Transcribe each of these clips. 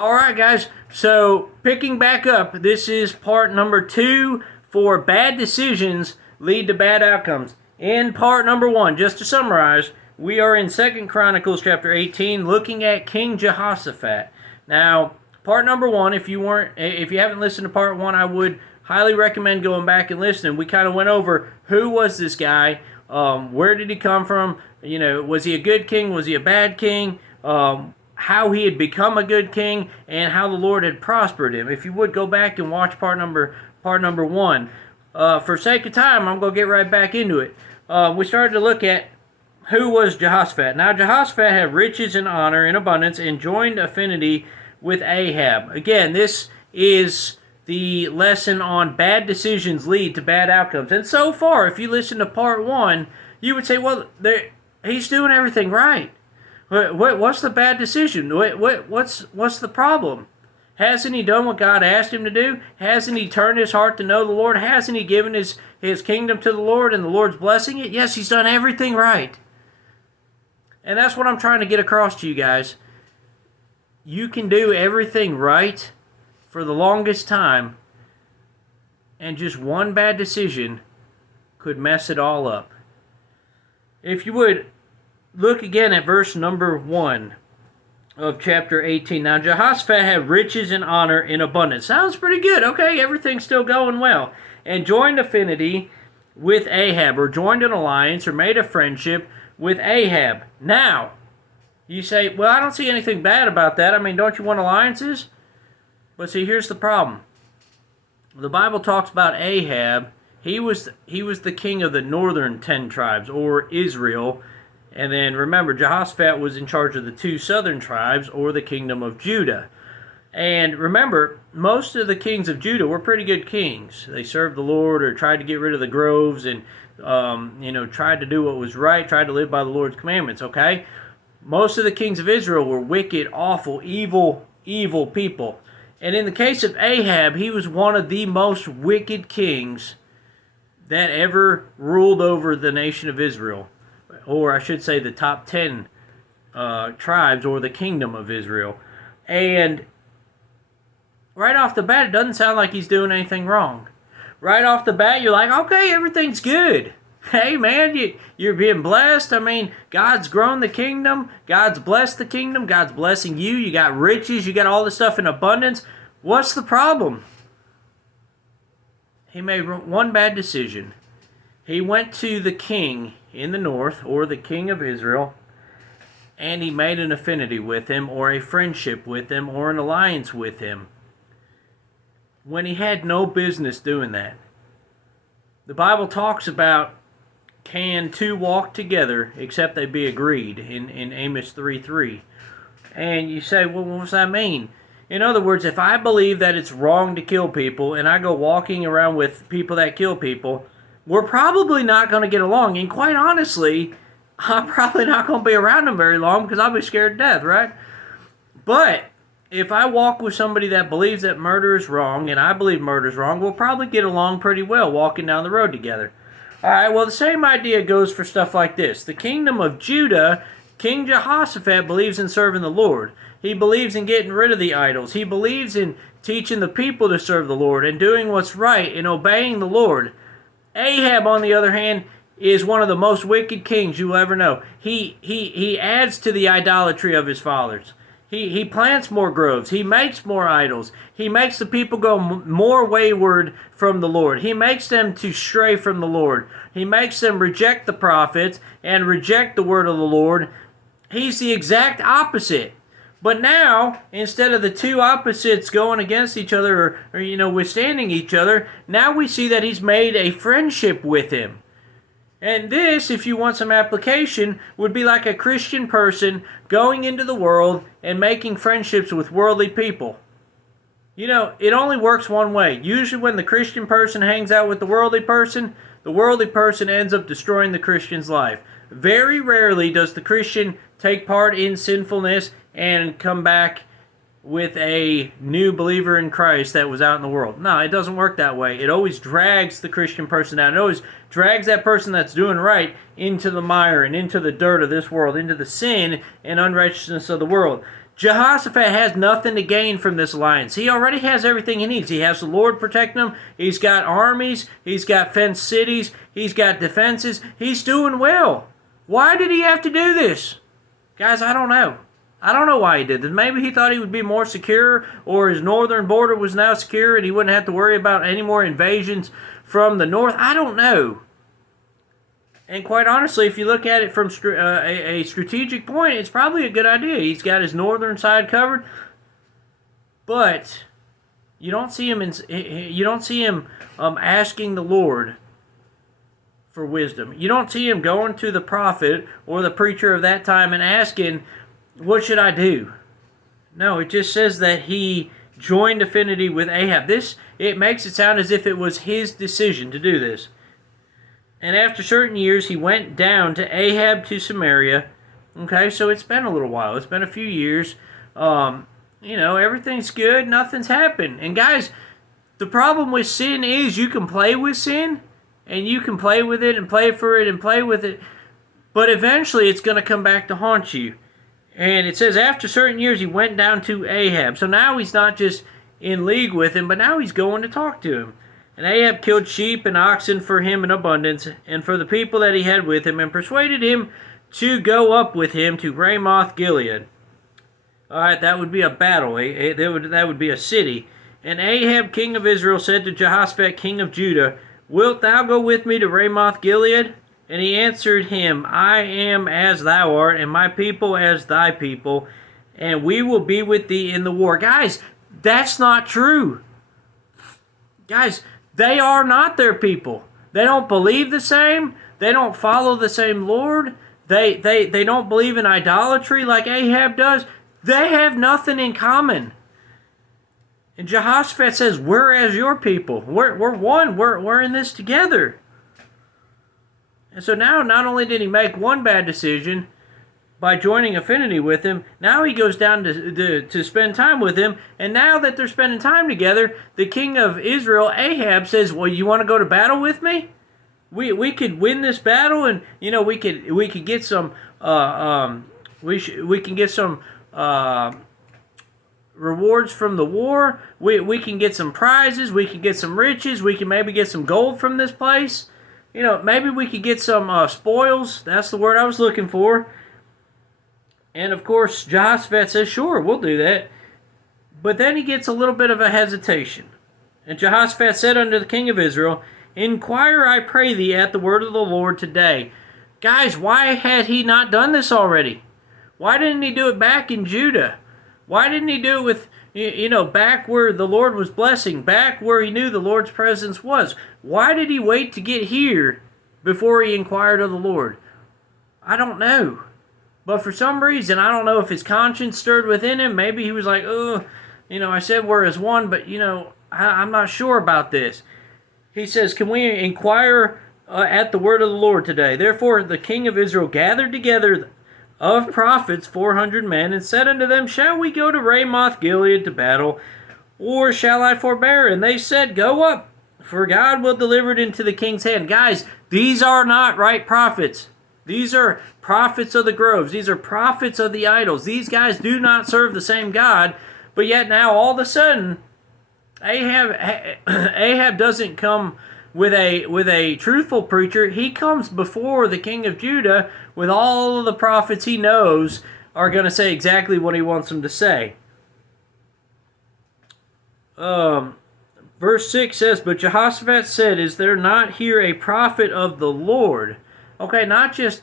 All right, guys. So, picking back up, this is part number 2 for bad decisions lead to bad outcomes. In part number 1, just to summarize, we are in 2nd Chronicles chapter 18 looking at King Jehoshaphat. Now, part number 1, if you haven't listened to part 1, I would highly recommend going back and listening. We kind of went over who was this guy, where did he come from, was he a good king, was he a bad king, how he had become a good king, and how the Lord had prospered him. If you would go back and watch part number 1. For sake of time, I'm going to get right back into it. We started to look at who was Jehoshaphat. Now, Jehoshaphat had riches and honor in abundance and joined affinity with Ahab. Again, this is the lesson on bad decisions lead to bad outcomes. And so far, if you listen to part 1, you would say, well, he's doing everything right. What's the bad decision? What's the problem? Hasn't he done what God asked him to do? Hasn't he turned his heart to know the Lord? Hasn't he given his kingdom to the Lord and the Lord's blessing it? Yes, he's done everything right. And that's what I'm trying to get across to you guys. You can do everything right for the longest time, and just one bad decision could mess it all up. If you would, look again at verse number 1 of chapter 18. Now, Jehoshaphat had riches and honor in abundance. Sounds pretty good. Okay, everything's still going well. And joined affinity with Ahab, or joined an alliance, or made a friendship with Ahab. Now, you say, well, I don't see anything bad about that. I mean, don't you want alliances? But see, here's the problem. The Bible talks about Ahab. He was the king of the northern 10 tribes, or Israel. And then remember, Jehoshaphat was in charge of the 2 southern tribes, or the kingdom of Judah. And remember, most of the kings of Judah were pretty good kings. They served the Lord, or tried to get rid of the groves, and tried to do what was right, tried to live by the Lord's commandments. Okay, most of the kings of Israel were wicked, awful, evil people. And in the case of Ahab, he was one of the most wicked kings that ever ruled over the nation of Israel. Or I should say the top 10 tribes, or the kingdom of Israel. And right off the bat, it doesn't sound like he's doing anything wrong. Right off the bat, you're like, okay, everything's good. Hey, man, you're being blessed. I mean, God's grown the kingdom. God's blessed the kingdom. God's blessing you. You got riches. You got all this stuff in abundance. What's the problem? He made one bad decision. He went to the king in the north, or the king of Israel, and he made an affinity with him, or a friendship with him, or an alliance with him, when he had no business doing that. The Bible talks about, can two walk together except they be agreed, in Amos 3:3. And you say, well, what does that mean? In other words, if I believe that it's wrong to kill people, and I go walking around with people that kill people, we're probably not going to get along. And quite honestly, I'm probably not going to be around them very long, because I'll be scared to death, right? But if I walk with somebody that believes that murder is wrong, and I believe murder is wrong, we'll probably get along pretty well walking down the road together. Alright, well, the same idea goes for stuff like this. The kingdom of Judah, King Jehoshaphat believes in serving the Lord. He believes in getting rid of the idols. He believes in teaching the people to serve the Lord and doing what's right and obeying the Lord. Ahab, on the other hand, is one of the most wicked kings you will ever know. He adds to the idolatry of his fathers. He plants more groves. He makes more idols. He makes the people go more wayward from the Lord. He makes them to stray from the Lord. He makes them reject the prophets and reject the word of the Lord. He's the exact opposite. But now, instead of the two opposites going against each other, or withstanding each other, now we see that he's made a friendship with him. And this, if you want some application, would be like a Christian person going into the world and making friendships with worldly people. It only works one way. Usually when the Christian person hangs out with the worldly person ends up destroying the Christian's life. Very rarely does the Christian take part in sinfulness and come back with a new believer in Christ that was out in the world. No, it doesn't work that way. It always drags the Christian person down. It always drags that person that's doing right into the mire and into the dirt of this world, into the sin and unrighteousness of the world. Jehoshaphat has nothing to gain from this alliance. He already has everything he needs. He has the Lord protecting him. He's got armies. He's got fenced cities. He's got defenses. He's doing well. Why did he have to do this? Guys, I don't know. I don't know why he did this. Maybe he thought he would be more secure, or his northern border was now secure and he wouldn't have to worry about any more invasions from the north. I don't know. And quite honestly, if you look at it from a strategic point, it's probably a good idea. He's got his northern side covered, but you don't see him asking the Lord for wisdom. You don't see him going to the prophet or the preacher of that time and asking, "What should I do?" No, it just says that he joined affinity with Ahab. It makes it sound as if it was his decision to do this. And after certain years, he went down to Ahab to Samaria. Okay, so it's been a little while. It's been a few years. Everything's good. Nothing's happened. And guys, the problem with sin is you can play with sin, and you can play with it and play for it and play with it, but eventually it's going to come back to haunt you. And it says after certain years, he went down to Ahab. So now he's not just in league with him, but now he's going to talk to him. And Ahab killed sheep and oxen for him in abundance, and for the people that he had with him, and persuaded him to go up with him to Ramoth Gilead. All right, that would be a battle. That would be a city. And Ahab, king of Israel, said to Jehoshaphat, king of Judah, "Wilt thou go with me to Ramoth Gilead?" And he answered him, "I am as thou art, and my people as thy people, and we will be with thee in the war." Guys, that's not true. Guys, they are not their people. They don't believe the same. They don't follow the same Lord. They don't believe in idolatry like Ahab does. They have nothing in common. And Jehoshaphat says, "We're as your people. We're one. We're in this together." And so now, not only did he make one bad decision by joining affinity with him, now he goes down to spend time with him. And now that they're spending time together, the king of Israel, Ahab, says, "Well, you want to go to battle with me? We could win this battle, and we could get some we can get some rewards from the war. We can get some prizes. We can get some riches. We can maybe get some gold from this place. Maybe we could get some spoils." That's the word I was looking for. And of course, Jehoshaphat says, "Sure, we'll do that." But then he gets a little bit of a hesitation. And Jehoshaphat said unto the king of Israel, "Inquire, I pray thee, at the word of the Lord today." Guys, why had he not done this already? Why didn't he do it back in Judah? Why didn't he do it with, back where the Lord was blessing, back where he knew the Lord's presence was? Why did he wait to get here before he inquired of the Lord? I don't know. But for some reason, I don't know if his conscience stirred within him. Maybe he was like, "Oh, I said we're as one, but, I'm not sure about this." He says, "Can we inquire at the word of the Lord today?" Therefore the king of Israel gathered together of prophets 400 men, and said unto them, "Shall we go to Ramoth Gilead to battle, or shall I forbear?" And they said, "Go up, for God will deliver it into the king's hand." Guys, these are not right prophets. These are prophets of the groves. These are prophets of the idols. These guys do not serve the same God, but yet now all of a sudden, Ahab doesn't come with a truthful preacher. He comes before the king of Judah with all of the prophets he knows are going to say exactly what he wants them to say. Verse 6 says, "But Jehoshaphat said, Is there not here a prophet of the Lord?" Okay, not just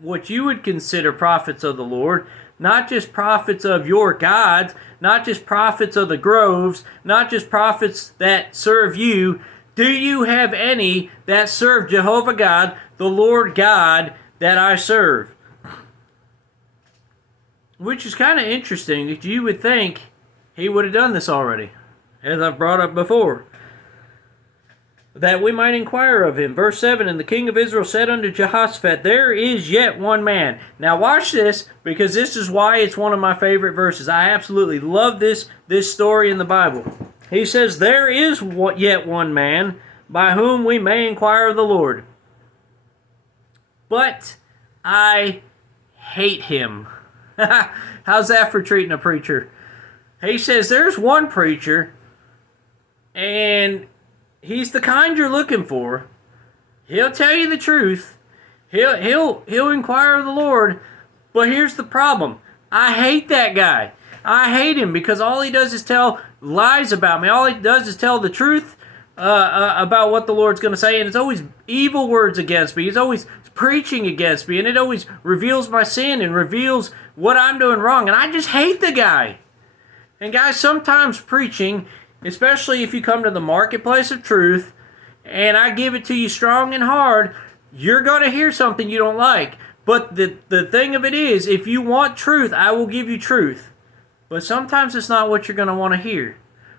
what you would consider prophets of the Lord, not just prophets of your gods, not just prophets of the groves, not just prophets that serve you. Do you have any that serve Jehovah God, the Lord God that I serve? Which is kind of interesting that you would think he would have done this already, as I've brought up before, that we might inquire of him. Verse 7, "And the king of Israel said unto Jehoshaphat, There is yet one man." Now watch this, because this is why it's one of my favorite verses. I absolutely love this story in the Bible. He says, "There is yet one man by whom we may inquire of the Lord. But I hate him." How's that for treating a preacher? He says there's one preacher, and he's the kind you're looking for. He'll tell you the truth. He'll inquire of the Lord. But here's the problem. I hate that guy. I hate him because all he does is tell lies about me. All he does is tell the truth about what the Lord's going to say, and it's always evil words against me. He's always preaching against me, and it always reveals my sin and reveals what I'm doing wrong, and I just hate the guy. And guys, sometimes preaching, especially if you come to the marketplace of truth, and I give it to you strong and hard, you're going to hear something you don't like. But the thing of it is, if you want truth, I will give you truth. But sometimes it's not what you're going to want to hear.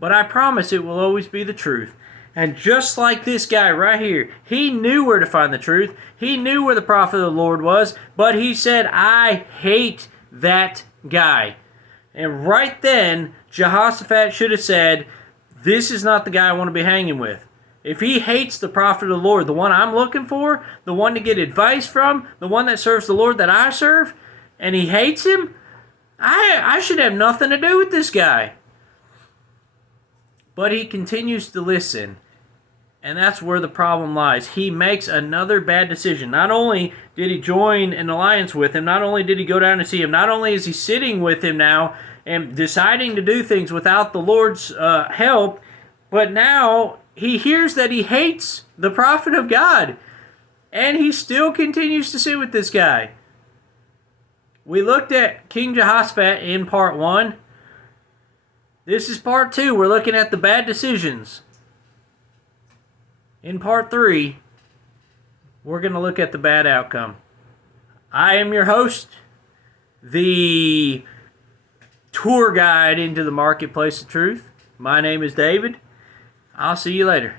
But I promise it will always be the truth. And just like this guy right here, he knew where to find the truth. He knew where the prophet of the Lord was. But he said, I hate that guy. And right then, Jehoshaphat should have said, this is not the guy I want to be hanging with. If he hates the prophet of the Lord, the one I'm looking for, the one to get advice from, the one that serves the Lord that I serve, and he hates him, I should have nothing to do with this guy. But he continues to listen. And that's where the problem lies. He makes another bad decision. Not only did he join an alliance with him, not only did he go down and see him, not only is he sitting with him now and deciding to do things without the Lord's help, but now he hears that he hates the prophet of God. And he still continues to sit with this guy. We looked at King Jehoshaphat in part 1. This is part 2. We're looking at the bad decisions. In part 3, we're going to look at the bad outcome. I am your host, the tour guide into the marketplace of truth. My name is David. I'll see you later.